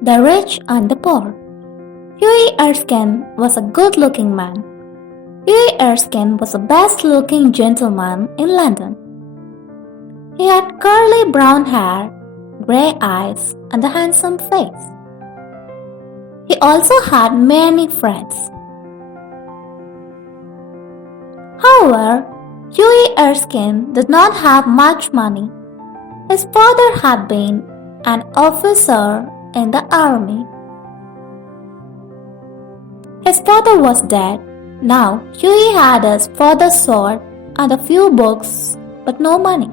The Rich and the Poor. Huey Erskine was a good-looking man. Huey Erskine was the best-looking gentleman in London. He had curly brown hair, grey eyes, and a handsome face. He also had many friends. However, Huey Erskine did not have much money. His father had been an officer in the army. His father was dead. Now Huey had his father's sword and a few books, but no money.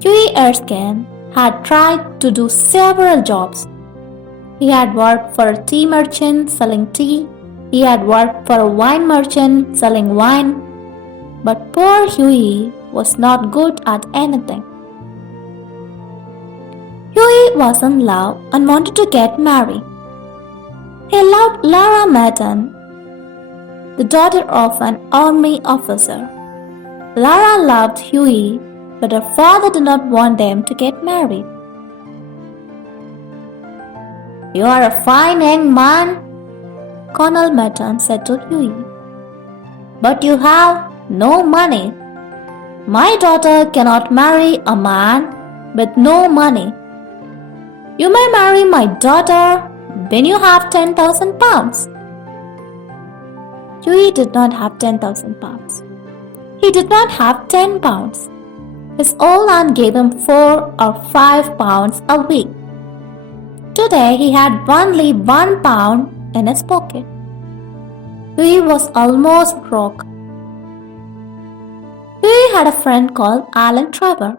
Huey Erskine had tried to do several jobs. He had worked for a tea merchant selling tea. He had worked for a wine merchant selling wine. But poor Huey was not good at anything. Huey was in love and wanted to get married. He loved Lara Madden, the daughter of an army officer. Lara loved Huey, but her father did not want them to get married. "You are a fine young man," Colonel Madden said to Huey, "but you have no money. My daughter cannot marry a man with no money. You may marry my daughter when you have 10,000 pounds. Huey did not have 10,000 pounds. He did not have 10 pounds. His old aunt gave him 4 or 5 pounds a week. Today he had only 1 pound in his pocket. Huey was almost broke. Huey had a friend called Alan Trevor.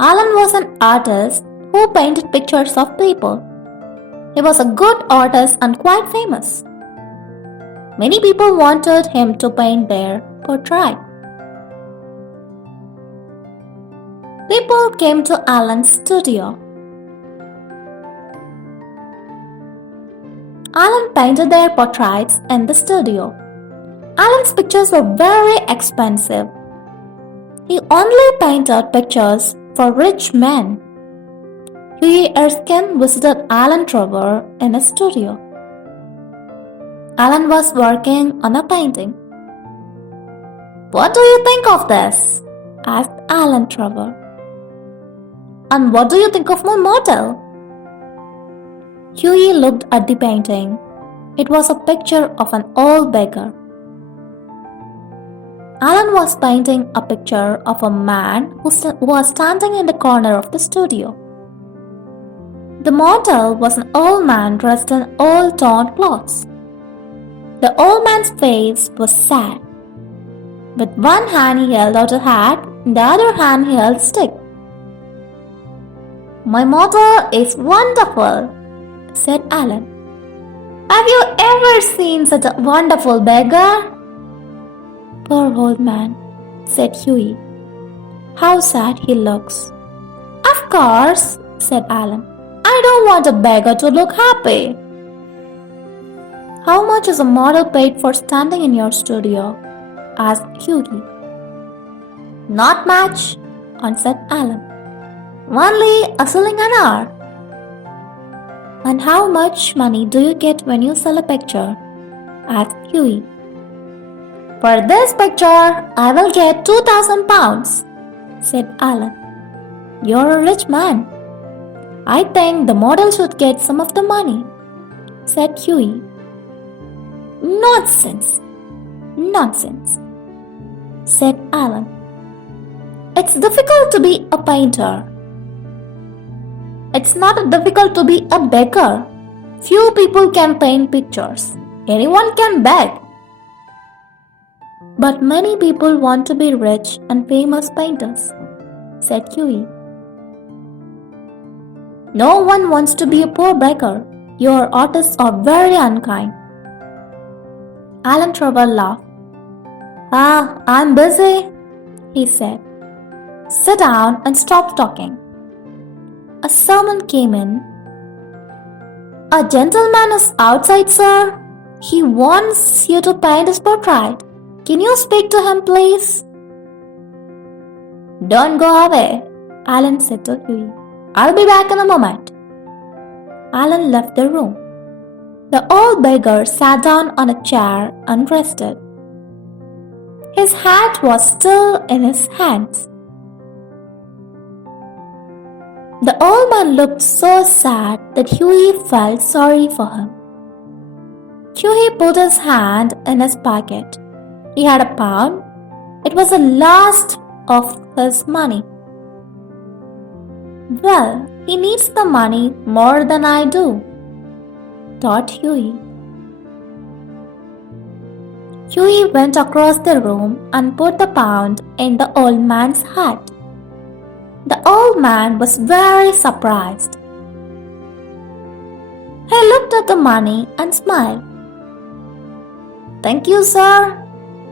Alan was an artist who painted pictures of people. He was a good artist and quite famous. Many people wanted him to paint their portrait. People came to Alan's studio. Alan painted their portraits in the studio. Alan's pictures were very expensive. He only painted pictures for rich men. Huey Erskine visited Alan Trevor in his studio. Alan was working on a painting. "What do you think of this?" asked Alan Trevor. "And what do you think of my model?" Huey looked at the painting. It was a picture of an old beggar. Alan was painting a picture of a man who was standing in the corner of the studio. The model was an old man dressed in old torn clothes. The old man's face was sad. With one hand he held out a hat, in the other hand he held a stick. "My model is wonderful," said Alan. "Have you ever seen such a wonderful beggar?" "Poor old man," said Huey. "How sad he looks." "Of course," said Alan. "I don't want a beggar to look happy." "How much is a model paid for standing in your studio?" asked Huey. "Not much," answered Alan. "Only a shilling an hour." "And how much money do you get when you sell a picture?" asked Huey. "For this picture, I will get 2,000 pounds, said Alan. "You're a rich man." "I think the model should get some of the money," said Huey. "Nonsense, nonsense," said Alan. "It's difficult to be a painter." "It's not difficult to be a beggar. Few people can paint pictures. Anyone can beg." "But many people want to be rich and famous painters," said Huey. "No one wants to be a poor beggar. Your artists are very unkind." Alan Trevor laughed. "I'm busy," he said. "Sit down and stop talking." A servant came in. "A gentleman is outside, sir. He wants you to paint his portrait. Can you speak to him, please?" "Don't go away," Alan said to Huey. "I'll be back in a moment." Alan left the room. The old beggar sat down on a chair and rested. His hat was still in his hands. The old man looked so sad that Hughie felt sorry for him. Hughie put his hand in his pocket. He had a pound. It was the last of his money. Well, he needs the money more than I do, thought Hughie. Hughie went across the room and put the pound in the old man's hat. The old man was very surprised. He looked at the money and smiled. "Thank you, sir,"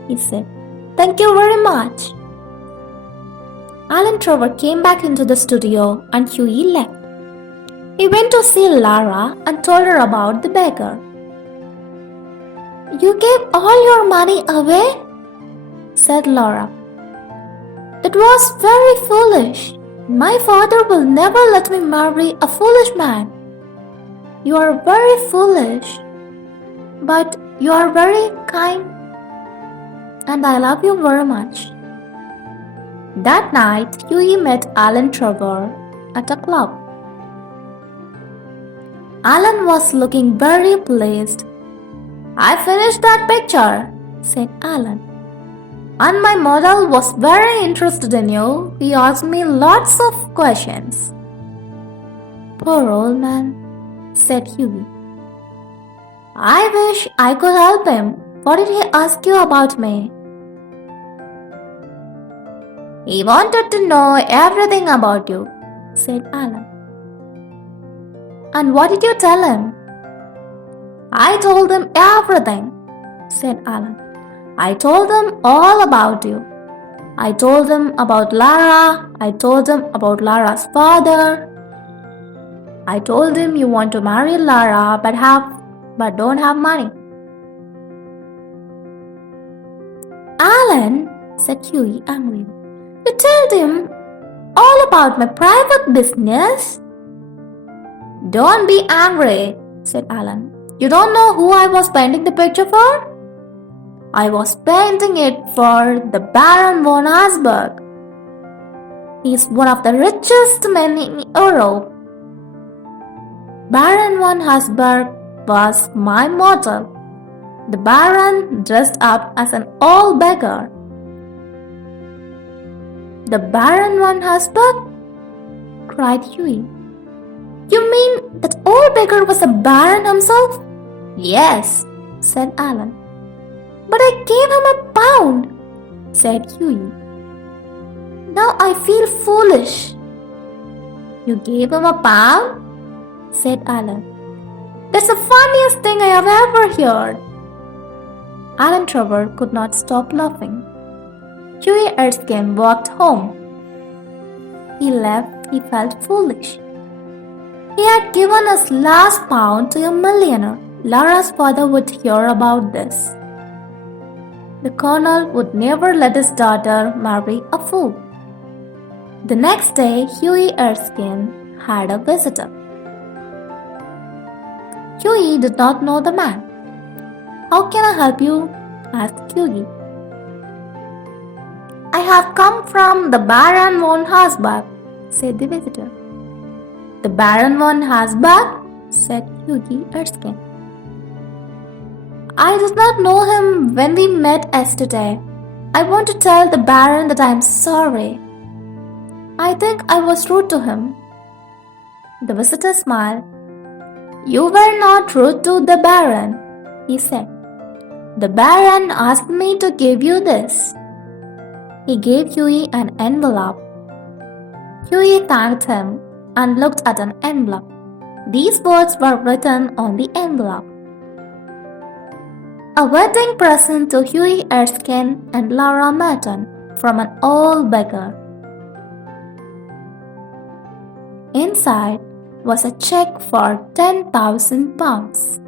he said. "Thank you very much." Alan Trevor came back into the studio and Hughie left. He went to see Lara and told her about the beggar. "You gave all your money away?" said Laura. "That was very foolish. My father will never let me marry a foolish man." "You are very foolish, but you are very kind, and I love you very much." That night, Hughie met Alan Trevor at a club. Alan was looking very pleased. "I finished that picture," said Alan. "And my model was very interested in you. He asked me lots of questions." "Poor old man," said Hughie. "I wish I could help him. What did he ask you about me?" "He wanted to know everything about you," said Alan. "And what did you tell him?" "I told him everything," said Alan. "I told him all about you. I told him about Lara. I told him about Lara's father. I told him you want to marry Lara but don't have money." "Alan," said Hughie angrily, "you told him all about my private business." "Don't be angry," said Alan. "You don't know who I was painting the picture for? I was painting it for the Baron von Habsburg. He's one of the richest men in Europe. Baron von Habsburg was my model. The Baron dressed up as an old beggar." "The Baron von Habsburg?" cried Hughie. "You mean that old beggar was a baron himself?" "Yes," said Alan. "But I gave him a pound," said Hughie. "Now I feel foolish." "You gave him a pound?" said Alan. "That's the funniest thing I have ever heard." Alan Trevor could not stop laughing. Hughie Erskine walked home. He left. He felt foolish. He had given his last pound to a millionaire. Lara's father would hear about this. The colonel would never let his daughter marry a fool. The next day, Hughie Erskine had a visitor. Hughie did not know the man. "How can I help you?" asked Hughie. "I have come from the Baron von Habsburg," said the visitor. "The Baron von Habsburg?" said Hughie Erskine. "I did not know him when we met yesterday. I want to tell the Baron that I am sorry. I think I was rude to him." The visitor smiled. "You were not rude to the Baron," he said. "The Baron asked me to give you this." He gave Hughie an envelope. Hughie thanked him and looked at an envelope. These words were written on the envelope: "A wedding present to Hughie Erskine and Laura Merton from an old beggar." Inside was a check for £10,000.